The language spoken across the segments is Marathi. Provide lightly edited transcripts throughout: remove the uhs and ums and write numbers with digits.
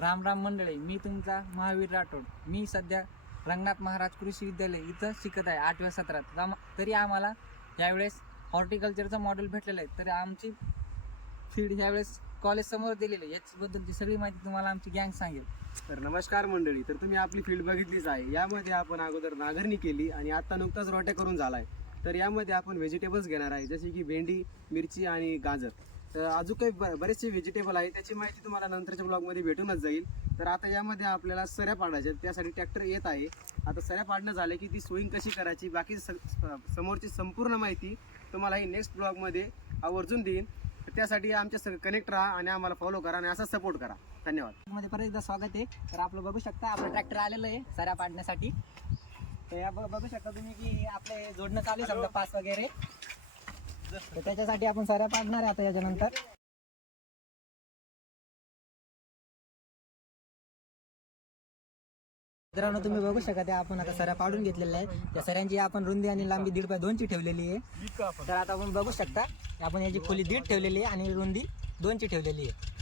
राम राम मंडळी, मी तुमचा महावीर राठोड. मी सध्या रंगनाथ महाराज कृषी विद्यालय इथं शिकत आहे 8व्या सत्रात. तरी आम्हाला यावेळेस हॉर्टिकल्चरचं मॉडेल भेटलेलं आहे. तरी आमची फील्ड यावेळेस कॉलेज समोर दिलेली आहे. याच्याबद्दलची सगळी माहिती तुम्हाला आमची गँग सांगेल. तर नमस्कार मंडळी. तर तुम्ही आपली फील्ड बघितलीच आहे. यामध्ये आपण अगोदर नांगरणी केली आणि आता नुकताच रोट्या करून झाला आहे. तर यामध्ये आपण व्हेजिटेबल्स घेणार आहे, जसे की भेंडी, मिरची आणि गाजर. तर अजून काही बरेचसे व्हेजिटेबल आहे, त्याची माहिती तुम्हाला नंतरच्या ब्लॉगमध्ये भेटूनच जाईल. तर आता यामध्ये आपल्याला सऱ्या पाडायच्या, त्यासाठी ट्रॅक्टर येत आहे. आता सऱ्या पाडणं झालं की ती सोईंग कशी करायची, बाकी समोरची संपूर्ण माहिती तुम्हाला ही नेक्स्ट ब्लॉगमध्ये आवर्जून देईन. तर त्यासाठी आमच्या कनेक्ट राहा आणि आम्हाला फॉलो करा आणि असा सपोर्ट करा. धन्यवाद. मध्ये परत एकदा स्वागत आहे. तर आपलं बघू शकता, आपलं ट्रॅक्टर आलेलं आहे सऱ्या पाडण्यासाठी. तर या बघू शकता तुम्ही की आपले जोडणं चालू आहे, समजा पास वगैरे. तर त्याच्यासाठी आपण सऱ्या पाडणार आहे आता याच्यानंतर. मित्रांनो, तुम्ही बघू शकता आपण आता सऱ्या पाडून घेतलेल्या आहे. त्या सऱ्यांची आपण रुंदी आणि लांबी 1.5 बाय 2ची ठेवलेली आहे. तर आता आपण बघू शकता आपण याची खोली 1.5 ठेवलेली आहे आणि रुंदी 2ची ठेवलेली आहे.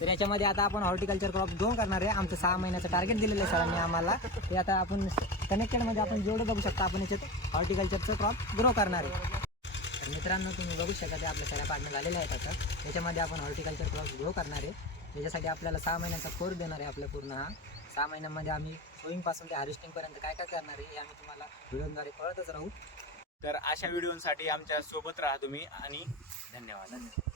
तर याच्यामध्ये आता आपण हॉर्टिकल्चर क्रॉप ग्रो करणार आहे. आमचं 6 महिन्याचं टार्गेट दिलेलं आहे सरांनी आम्हाला. ते आता आपण कनेक्टेडमध्ये आपण जेवढं बघू शकता आपण याच्यात हॉर्टिकल्चरचं क्रॉप ग्रो करणार आहे. तर मित्रांनो, तुम्ही बघू शकता ते आपल्या सऱ्या पाडणं झालेल्या आहेत. आता त्याच्यामध्ये आपण हॉर्टिकल्चर क्रॉप ग्रो करणार आहे. त्याच्यासाठी आपल्याला 6 महिन्याचा कोर्स देणार आहे आपल्या पूर्ण. हा 6 महिन्यामध्ये आम्ही सोईंगपासून ते हार्वेस्टिंगपर्यंत काय काय करणार आहे हे आम्ही तुम्हाला व्हिडिओद्वारे कळतच राहू. तर अशा व्हिडिओसाठी आमच्या सोबत राहा तुम्ही आणि धन्यवाद.